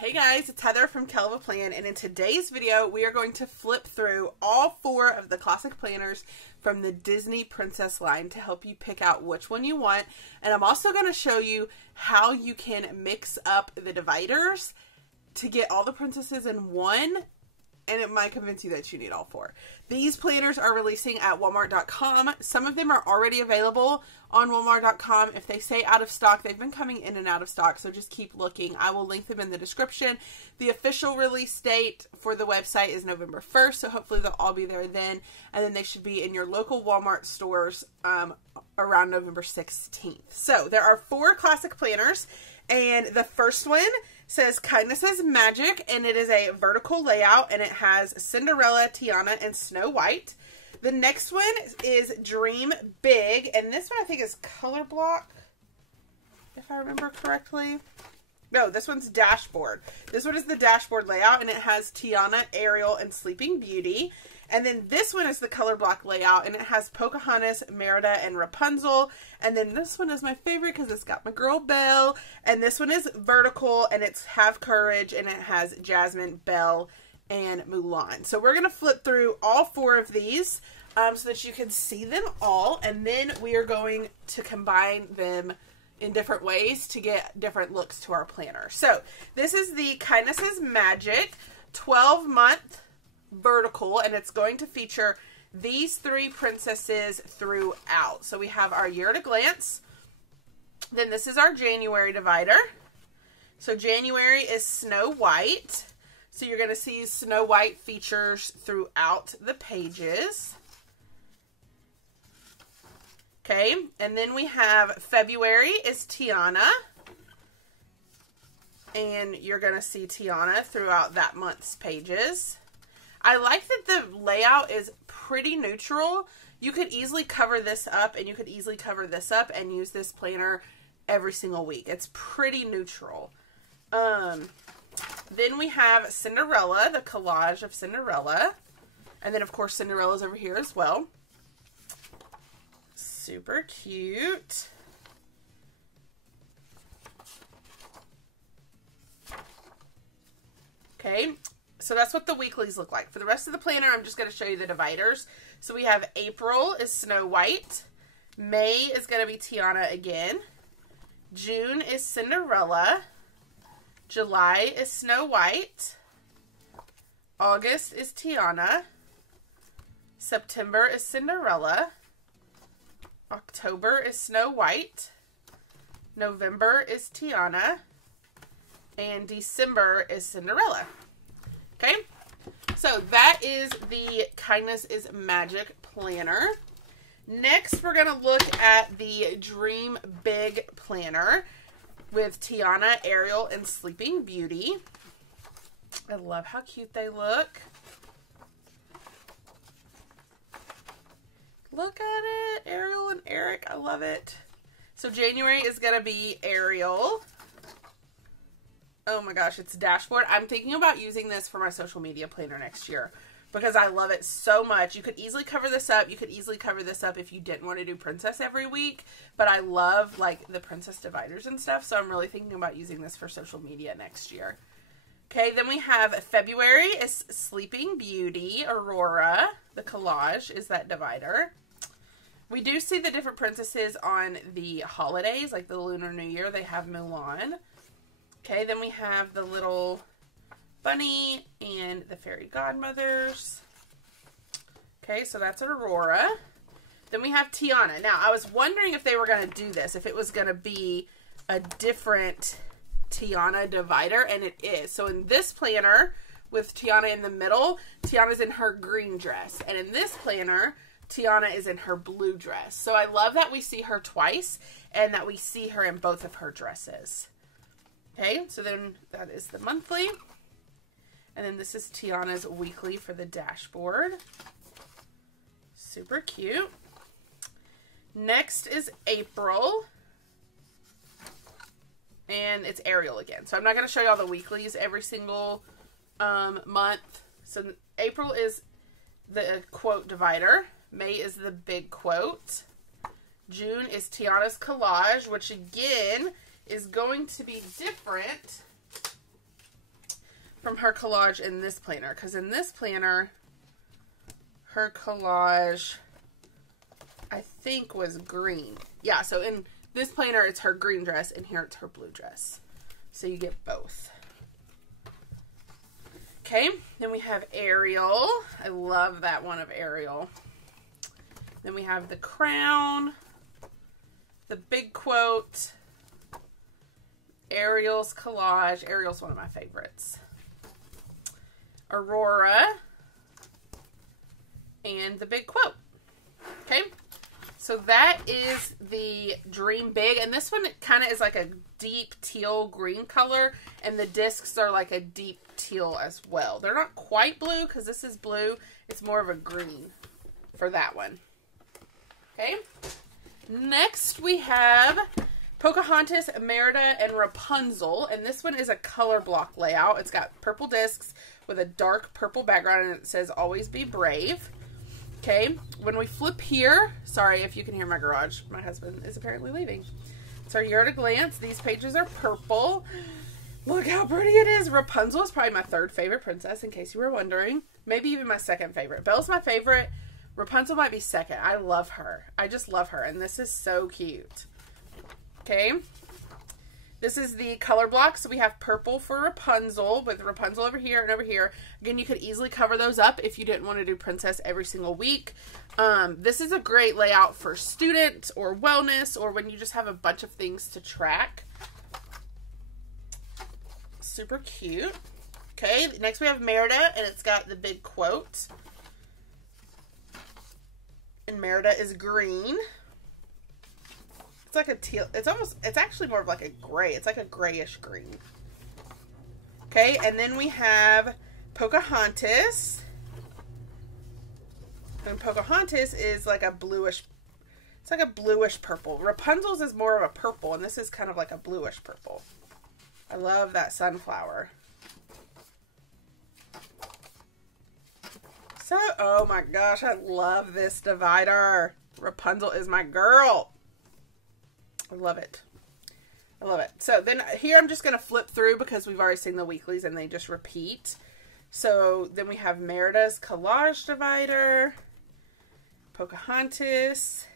Hey guys, it's Heather from Kell of a Plan, and in today's video we are going to flip through all 4 of the classic planners from the Disney Princess line to help you pick out which one you want. And I'm also going to show you how you can mix up the dividers to get all the princesses in one, and it might convince you that you need all 4. These planners are releasing at Walmart.com. Some of them are already available on Walmart.com. If they say out of stock, they've been coming in and out of stock, so just keep looking. I will link them in the description. The official release date for the website is November 1st, so hopefully they'll all be there then. And then they should be in your local Walmart stores around November 16th. So there are 4 classic planners, and the first one says Kindness is Magic, and it is a vertical layout, and it has Cinderella, Tiana, and Snow White. The next one is Dream Big, and this one I think is color block, if I remember correctly. No, this one's Dashboard. This one is the dashboard layout, and it has Tiana, Ariel, and Sleeping Beauty. And then this one is the color block layout, and it has Pocahontas, Merida, and Rapunzel. And then this one is my favorite because it's got my girl Belle. And this one is vertical, and it's Have Courage, and it has Jasmine, Belle, and Mulan. So we're going to flip through all 4 of these so that you can see them all. And then we are going to combine them in different ways to get different looks to our planner. So this is the Kindness is Magic 12-month vertical, and it's going to feature these 3 princesses throughout. So we have our year at a glance. Then this is our January divider. So January is Snow White. So you're going to see Snow White features throughout the pages. Okay, and then we have February is Tiana. And you're going to see Tiana throughout that month's pages. I like that the layout is pretty neutral. You could easily cover this up, and you could easily cover this up and use this planner every single week. It's pretty neutral. Then we have Cinderella, the collage of Cinderella. And then, of course, Cinderella's over here as well. Super cute. Okay, so that's what the weeklies look like. For the rest of the planner, I'm just going to show you the dividers. So we have April is Snow White. May is going to be Tiana again. June is Cinderella. July is Snow White. August is Tiana. September is Cinderella. October is Snow White. November is Tiana. And December is Cinderella. Okay, so that is the Kindness is Magic planner. Next, we're going to look at the Dream Big planner with Tiana, Ariel, and Sleeping Beauty. I love how cute they look. Look at it, Ariel and Eric. I love it. So January is going to be Ariel. Oh my gosh, it's Dashboard. I'm thinking about using this for my social media planner next year because I love it so much. You could easily cover this up. You could easily cover this up if you didn't want to do princess every week, but I love like the princess dividers and stuff, so I'm really thinking about using this for social media next year. Okay, then we have February is Sleeping Beauty, Aurora. The collage is that divider. We do see the different princesses on the holidays, like the Lunar New Year. They have Mulan. Okay, then we have the little bunny and the fairy godmothers. Okay, so that's Aurora. Then we have Tiana. Now, I was wondering if they were going to do this, if it was going to be a different Tiana divider, and it is. So in this planner, with Tiana in the middle, Tiana's in her green dress. And in this planner, Tiana is in her blue dress. So I love that we see her twice, and that we see her in both of her dresses. Okay, so then that is the monthly. And then this is Tiana's weekly for the dashboard. Super cute. Next is April. And it's Ariel again. So I'm not going to show you all the weeklies every single month. So April is the quote divider. May is the big quote. June is Tiana's collage, which again is going to be different from her collage in this planner. Because in this planner, her collage, I think, was green. Yeah, so in this planner, it's her green dress, and here it's her blue dress. So you get both. Okay, then we have Ariel. I love that one of Ariel. Then we have the crown, the big quote, Ariel's collage. Ariel's one of my favorites. Aurora, and the big quote. Okay, so that is the Dream Big, and this one kind of is like a deep teal green color, and the discs are like a deep teal as well. They're not quite blue because this is blue. It's more of a green for that one. Okay, next we have Pocahontas, Merida, and Rapunzel, and this one is a color block layout. It's got purple discs with a dark purple background, and it says always be brave. Okay, when we flip here, sorry if you can hear my garage, my husband is apparently leaving. So here at a glance, these pages are purple. Look how pretty it is. Rapunzel is probably my third favorite princess, in case you were wondering. Maybe even my second favorite. Belle's my favorite. Rapunzel might be second. I love her. I just love her, and this is so cute. Okay, this is the color block. So we have purple for Rapunzel, with Rapunzel over here and over here. Again, you could easily cover those up if you didn't want to do princess every single week. This is a great layout for student or wellness, or when you just have a bunch of things to track. Super cute. Okay, next we have Merida, and it's got the big quote. And Merida is green. It's like a teal. It's actually more of like a gray. It's like a grayish green. Okay, and then we have Pocahontas. And Pocahontas is like a bluish, it's like a bluish purple. Rapunzel's is more of a purple, and this is kind of like a bluish purple. I love that sunflower. So, oh my gosh, I love this divider. Rapunzel is my girl. I love it. I love it. So then here I'm just going to flip through because we've already seen the weeklies and they just repeat. So then we have Merida's collage divider, Pocahontas,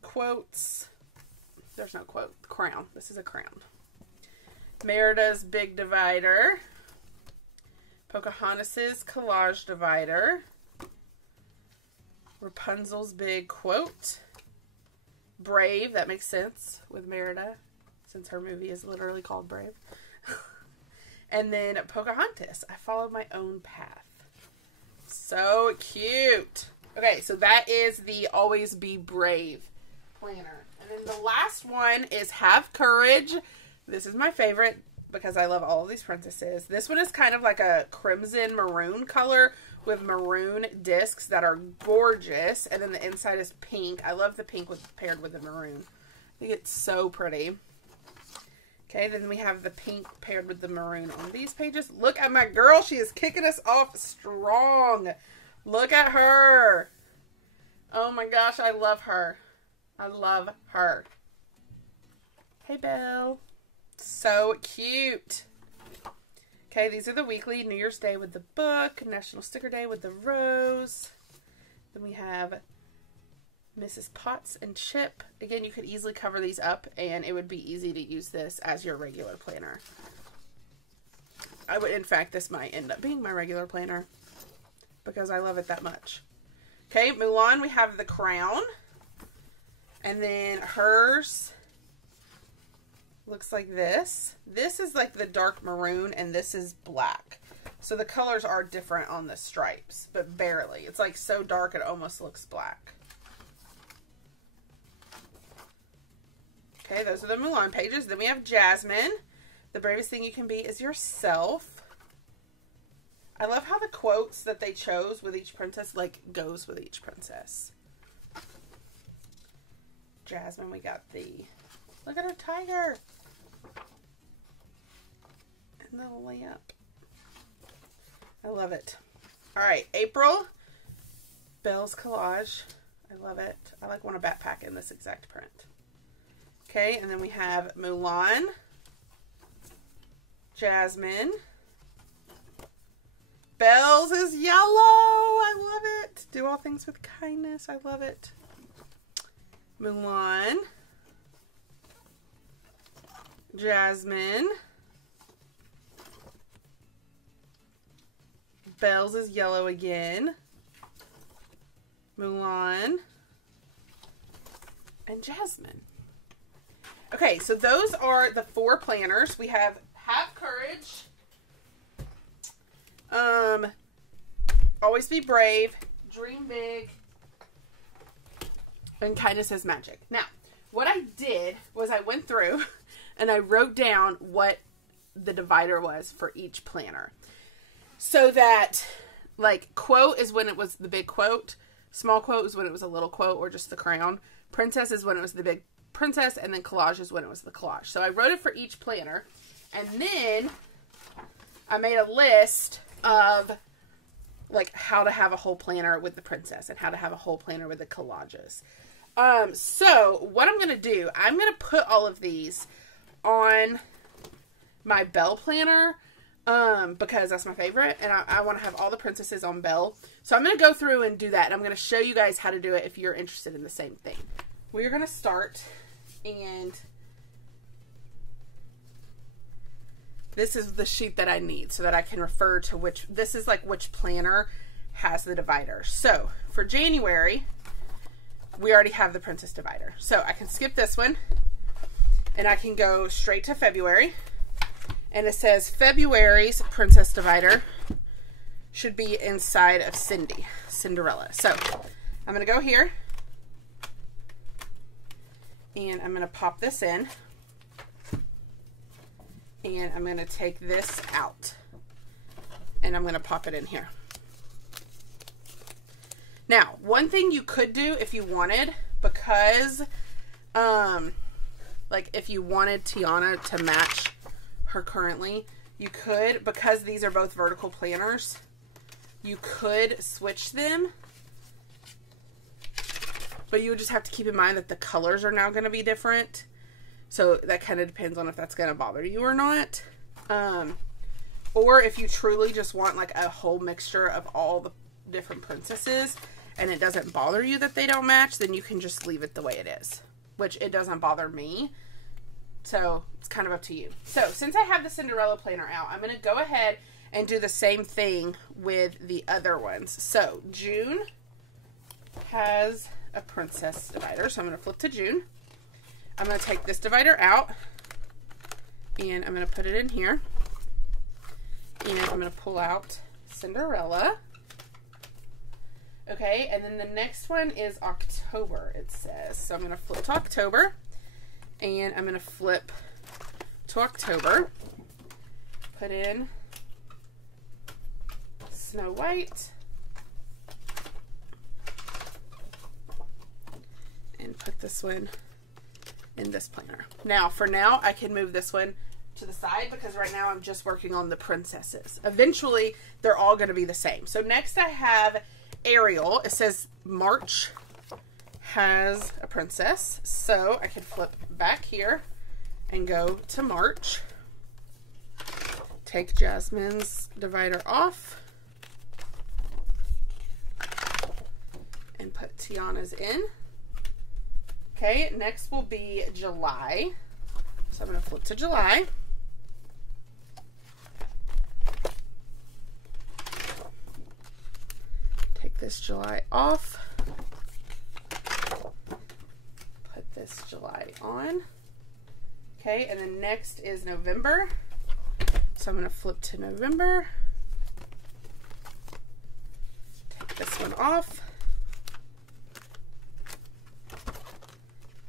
quotes. There's no quote. Crown. This is a crown. Merida's big divider, Pocahontas's collage divider, Rapunzel's big quote, Brave. That makes sense with Merida, since her movie is literally called Brave. And then Pocahontas, I followed my own path. So cute. Okay, so that is the Always Be Brave planner. And then the last one is Have Courage. This is my favorite because I love all of these princesses. This one is kind of like a crimson maroon color with maroon discs that are gorgeous. And then the inside is pink. I love the pink paired with the maroon. I think it's so pretty. Okay, then we have the pink paired with the maroon on these pages. Look at my girl. She is kicking us off strong. Look at her. Oh my gosh, I love her. I love her. Hey, Belle. So cute. Okay, these are the weekly. New Year's Day with the book. National Sticker Day with the rose. Then we have Mrs. Potts and Chip. Again, you could easily cover these up and it would be easy to use this as your regular planner. In fact, this might end up being my regular planner because I love it that much. Okay, Mulan, we have the crown. And then hers looks like this. This is like the dark maroon and this is black. So the colors are different on the stripes, but barely. It's like so dark it almost looks black. Okay, those are the Mulan pages. Then we have Jasmine. The bravest thing you can be is yourself. I love how the quotes that they chose with each princess like goes with each princess. Jasmine, we got the, look at her tiger. And the lamp. I love it. All right, April. Belle's collage. I love it. I like want a backpack in this exact print. Okay, and then we have Mulan. Jasmine. Belle's is yellow. I love it. Do all things with kindness. I love it. Mulan. Jasmine. Belle's is yellow again. Mulan. And Jasmine. Okay, so those are the 4 planners. We have Have Courage. Always Be Brave. Dream Big. And Kindness is Magic. Now, what I did was I went through and I wrote down what the divider was for each planner. So that, like, quote is when it was the big quote. Small quote is when it was a little quote or just the crown. Princess is when it was the big princess. And then collage is when it was the collage. So I wrote it for each planner. And then I made a list of, like, how to have a whole planner with the princess and how to have a whole planner with the collages. So what I'm going to do, I'm going to put all of these on my Belle planner, because that's my favorite, and I want to have all the princesses on Belle. So I'm going to go through and do that, and I'm going to show you guys how to do it if you're interested in the same thing. We're going to start, and this is the sheet that I need so that I can refer to which, this is like which planner has the divider. So for January, we already have the princess divider. So I can skip this one and I can go straight to February. And it says February's princess divider should be inside of Cinderella. So I'm going to go here and I'm going to pop this in. And I'm going to take this out and I'm going to pop it in here. Now, one thing you could do if you wanted, because, like, if you wanted Tiana to match her currently, you could, because these are both vertical planners, you could switch them. But you would just have to keep in mind that the colors are now going to be different. So that kind of depends on if that's going to bother you or not. Or if you truly just want, like, a whole mixture of all the different princesses and it doesn't bother you that they don't match, then you can just leave it the way it is, which it doesn't bother me. So it's kind of up to you. So since I have the Cinderella planner out, I'm going to go ahead and do the same thing with the other ones. So June has a princess divider. So I'm going to flip to June. I'm going to take this divider out and I'm going to put it in here. And I'm going to pull out Cinderella. Okay, and then the next one is October, it says. So I'm going to flip to October. And I'm going to flip to October. Put in Snow White. And put this one in this planner. Now, for now, I can move this one to the side because right now I'm just working on the princesses. Eventually, they're all going to be the same. So next I have Ariel. It says March has a princess. So I can flip back here and go to March. Take Jasmine's divider off. And put Tiana's in. Okay, next will be July. So I'm going to flip to July. Take this July off. Put this July on. Okay, and then next is November. So I'm going to flip to November. Take this one off.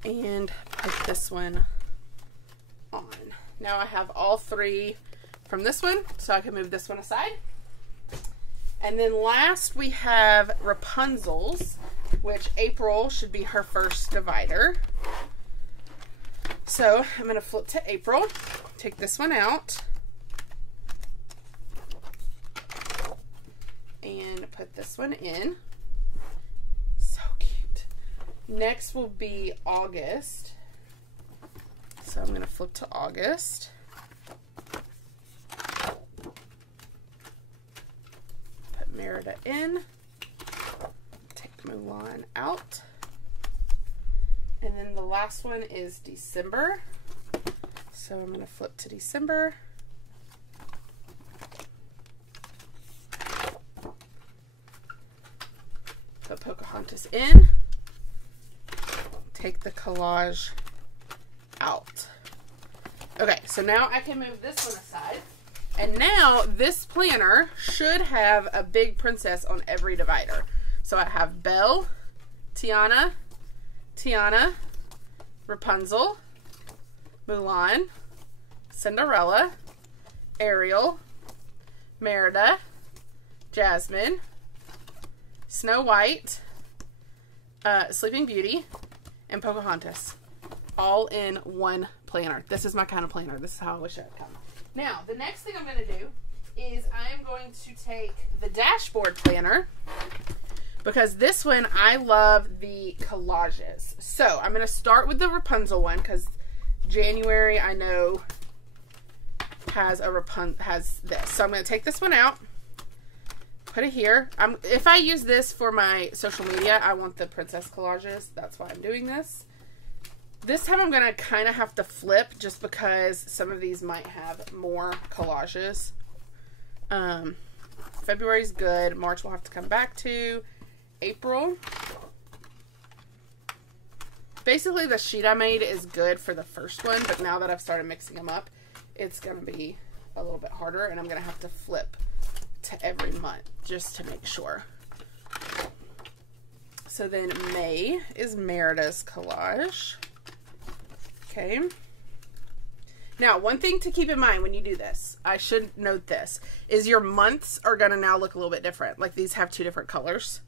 And put this one on. Now I have all three from this one, so I can move this one aside. And then last we have Rapunzel's, which April should be her first divider. So I'm going to flip to April, take this one out, and put this one in. So cute. Next will be August. So I'm going to flip to August. Merida in. Take Mulan out. And then the last one is December. So I'm going to flip to December. Put Pocahontas in. Take the collage out. Okay, so now I can move this one aside. And now this planner should have a big princess on every divider. So I have Belle, Tiana, Rapunzel, Mulan, Cinderella, Ariel, Merida, Jasmine, Snow White, Sleeping Beauty, and Pocahontas. All in one planner. This is my kind of planner. This is how I wish it had come. Now, the next thing I'm going to do is I am going to take the dashboard planner, because this one, I love the collages. So I'm going to start with the Rapunzel one, because January, I know, has this. So I'm going to take this one out, put it here. If I use this for my social media, I want the princess collages. That's why I'm doing this. This time I'm going to kind of have to flip, just because some of these might have more collages. February's good. March we'll have to come back to. April. Basically, the sheet I made is good for the first one, but now that I've started mixing them up, it's going to be a little bit harder, and I'm going to have to flip to every month just to make sure. So then May is Merida's collage. Okay. Now, one thing to keep in mind when you do this, I should note this, is your months are going to now look a little bit different. Like, these have two different colors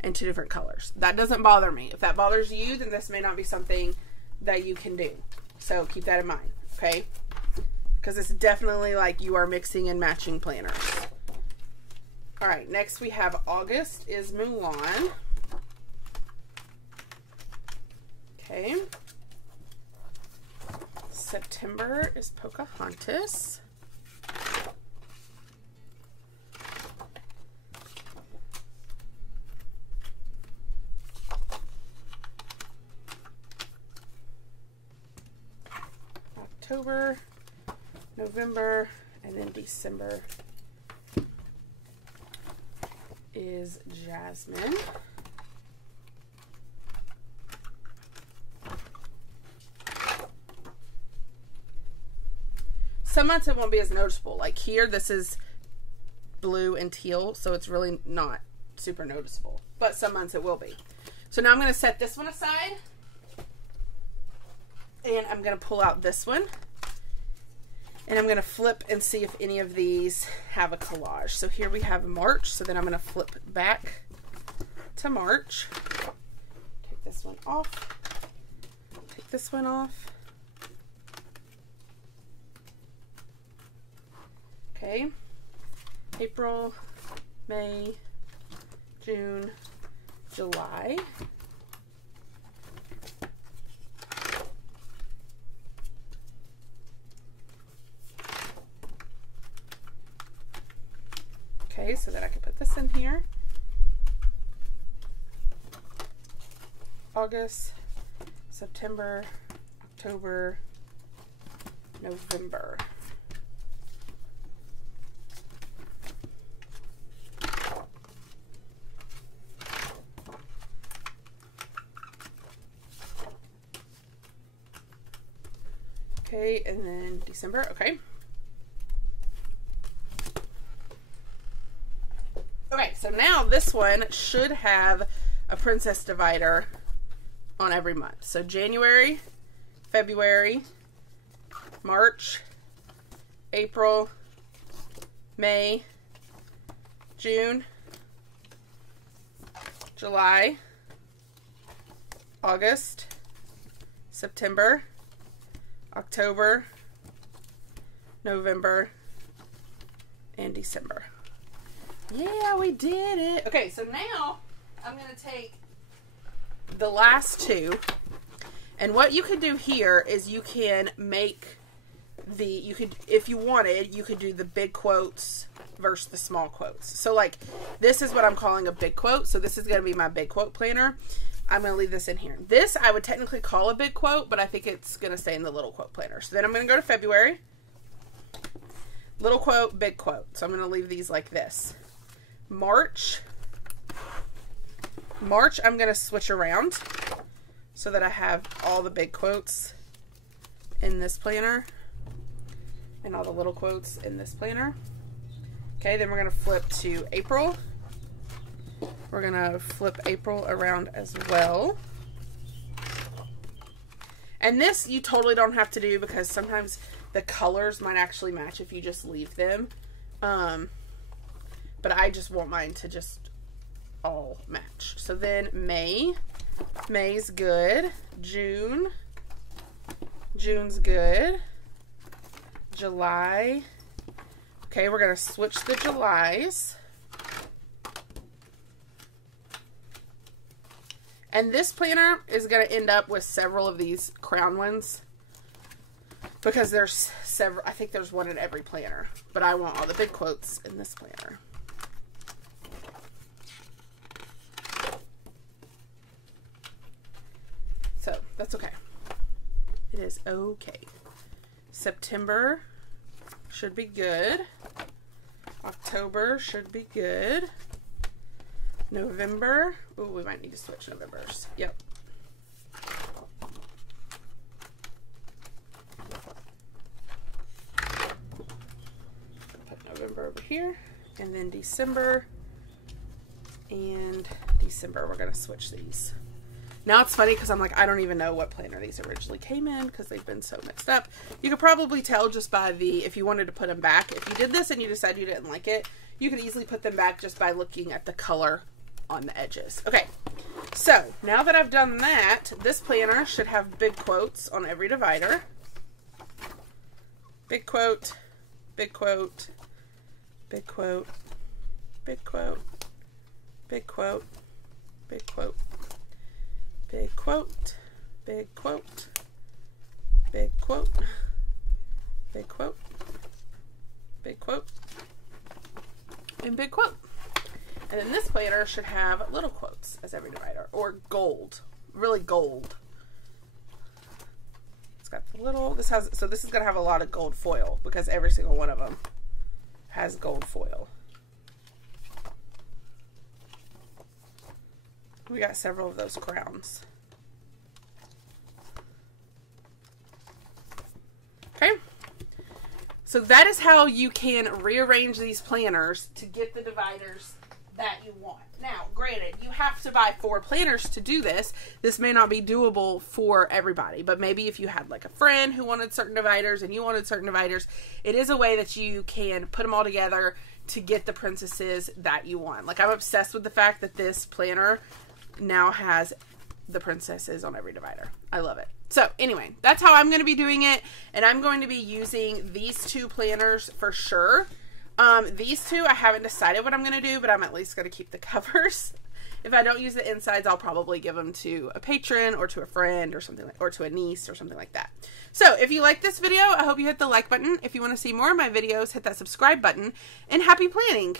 and two different colors. That doesn't bother me. If that bothers you, then this may not be something that you can do. So keep that in mind, okay? Because it's definitely like you are mixing and matching planners. All right, next we have August is Mulan. Okay. September is Pocahontas. October, November, and then December is Jasmine. Some months it won't be as noticeable. Like here, this is blue and teal, so it's really not super noticeable. But some months it will be. So now I'm going to set this one aside. And I'm going to pull out this one. And I'm going to flip and see if any of these have a collage. So here we have March. So then I'm going to flip back to March. Take this one off. Take this one off. Okay. April, May, June, July. Okay, so that I can put this in here. August, September, October, November. Okay, and then December, okay. Okay, so now this one should have a princess divider on every month. So January, February, March, April, May, June, July, August, September, October, November, and December. Yeah, we did it. Okay, so now I'm going to take the last two. And what you can do here is you can make you could, if you wanted, you could do the big quotes versus the small quotes. So like, this is what I'm calling a big quote. So this is going to be my big quote planner. I'm going to leave this in here. This I would technically call a big quote, but I think it's going to stay in the little quote planner. So then I'm going to go to February. Little quote, big quote. So I'm going to leave these like this. March, I'm going to switch around so that I have all the big quotes in this planner and all the little quotes in this planner. Okay, then we're going to flip to April. We're going to flip April around as well. And this you totally don't have to do because sometimes the colors might actually match if you just leave them. But I just want mine to just all match. So then May's good. June's good. July. Okay, we're going to switch the Julys. And this planner is going to end up with several of these crown ones because there's several. I think there's one in every planner, but I want all the big quotes in this planner. So that's okay. It is okay. September should be good. October should be good. November. Oh, we might need to switch Novembers. Yep. Put November over here. And then December. And December, we're going to switch these. Now it's funny because I'm like, I don't even know what planner these originally came in because they've been so mixed up. You could probably tell just by the, if you wanted to put them back, if you did this and you decided you didn't like it, you could easily put them back just by looking at the color on the edges. Okay, so now that I've done that, this planner should have big quotes on every divider. Big quote, big quote, big quote, big quote, big quote, big quote. Big quote, big quote, big quote, big quote, big quote, and big quote. And then this planner should have little quotes as every divider, or gold, really gold. It's got the little, so this is going to have a lot of gold foil because every single one of them has gold foil. We got several of those crowns. Okay. So that is how you can rearrange these planners to get the dividers that you want. Now, granted, you have to buy 4 planners to do this. This may not be doable for everybody, but maybe if you had like a friend who wanted certain dividers and you wanted certain dividers, it is a way that you can put them all together to get the princesses that you want. Like, I'm obsessed with the fact that this planner now has the princesses on every divider. I love it. So anyway, that's how I'm going to be doing it, and I'm going to be using these 2 planners for sure. These 2, I haven't decided what I'm going to do, but I'm at least going to keep the covers. If I don't use the insides, I'll probably give them to a patron or to a friend or something, or to a niece or something like that. So if you like this video, I hope you hit the like button. If you want to see more of my videos, hit that subscribe button, and happy planning.